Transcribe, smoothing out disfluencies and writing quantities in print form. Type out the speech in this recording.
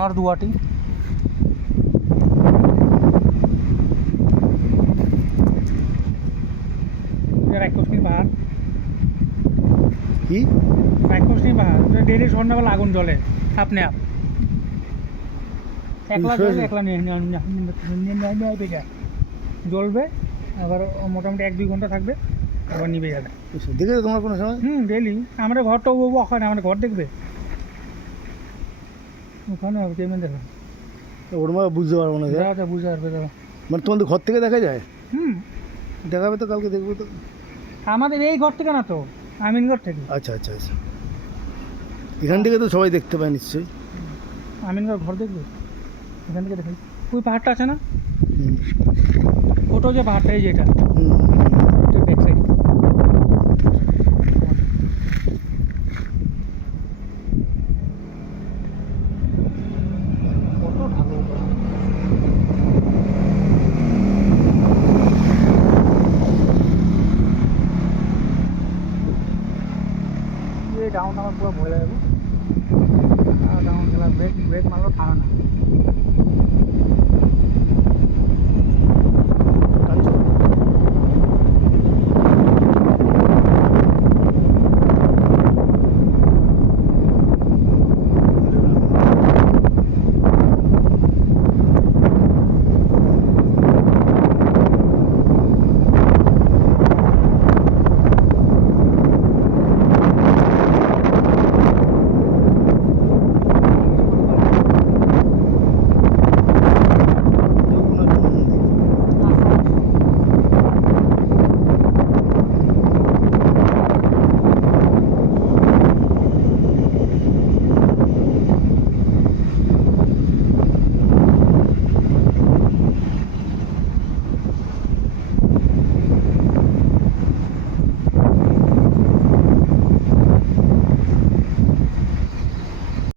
North Guwahati. রাক্ষসনী পাহাড়, কি রাক্ষসনী পাহাড়, ডেলি সন্ধ্যাবেলা আগুন জ্বলে আপনি আপ একলা জ্বলে, একলা নিয়ে জ্বলবে, আবার মোটামুটি 1-2 ঘন্টা থাকবে, আবার নিভে যাবে। দেখেছো তোমরা কোনো সময়? ডেলি। আমরা ঘরটা ওখানে, আমরা ঘর দেখবে ওখানে কেমন দেখা, ওর মা বুঝতে পারবো না। যা বুঝতে পারবে দাদা। মানে তোমাদের ঘর থেকে দেখা যায়? হুম, দেখাবে তো, কালকে দেখবো তো। আমাদের এই ঘর থেকে না তো, আমিনগড় থেকে। আচ্ছা আচ্ছা আচ্ছা, এখান থেকে তো সবাই দেখতে পায় নিশ্চয়ই। আমিনগড় ঘর দেখবে, এখান থেকে দেখাই। ওই পাহাড়টা আছে না, হুম ছোটো যে পাহাড়টা, এই যেটা হুম। Back side. কত ঢালু এই ডাউন আমার পুরো ভয় লাগে।